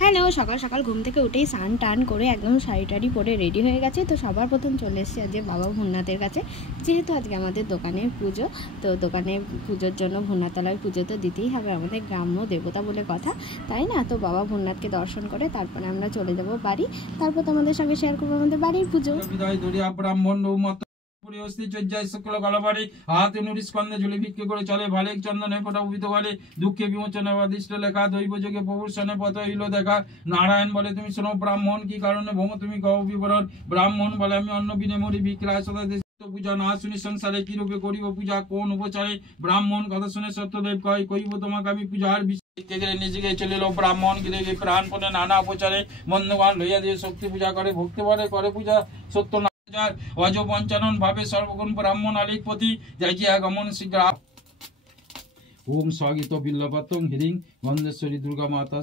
Hello, সকাল সকাল ঘুম থেকে উঠেই স্নান টান করে একদম শাড়ি টাড়ি পরে রেডি হয়ে গেছে। তো সবার প্রথম চলে এসেছি আজকে বাবা ভূতনাথের কাছে, যেহেতু আজকে আমাদের দোকানে পুজো। তো দোকানে পুজোর জন্য ভূতনাথতলায় পুজো তো দিতেই হবে, আমাদের গ্রাম্য দেবতা বলে কথা, তাই না? তো বাবা ভূতনাথকে দর্শন করে তারপরে আমরা চলে যাব বাড়ি। তারপর তোমাদের সঙ্গে শেয়ার করবো আমাদের বাড়ির পুজো। হাতে নুড়ি স্কন্ধে ঝুলি ভিক্ষে করে চলে ভালে চন্দনে ফোটা উপিত বলে দুঃখে বিমোচনে বাদিষ্ট লেখা দৈব যোগে প্রভুর সনে পথ হইল দেখা। নারায়ণ বলে তুমি শোনো ব্রাহ্মণ কি কারণে ভোম তুমি কহ বিবরণ। ব্রাহ্মণ বলে আমি অন্ন বিনে মরি বিক্রায় সদা পূজা না শুনি সংসারে কি রূপে করিব পূজা কোন উপচারে। ব্রাহ্মণ কথা শুনে সত্যদেব কয় কইব তোমাকে আমি পূজার নিজেকে চলে এলো ব্রাহ্মণ গিলে প্রাণপণে নানা উপচারে বন্ধুবান লইয়া দিয়ে শক্তি পূজা করে ভক্তি বলে করে পূজা সত্য অজ পঞ্চানন ভাবে সর্বগুণ ব্রাহ্মণ আলিপতি যাইয়া গমন শীঘ্র। ওম স্বাগত বিল্লপতং হিরিং গন্ধেশ্বরী দুর্গা মাতা।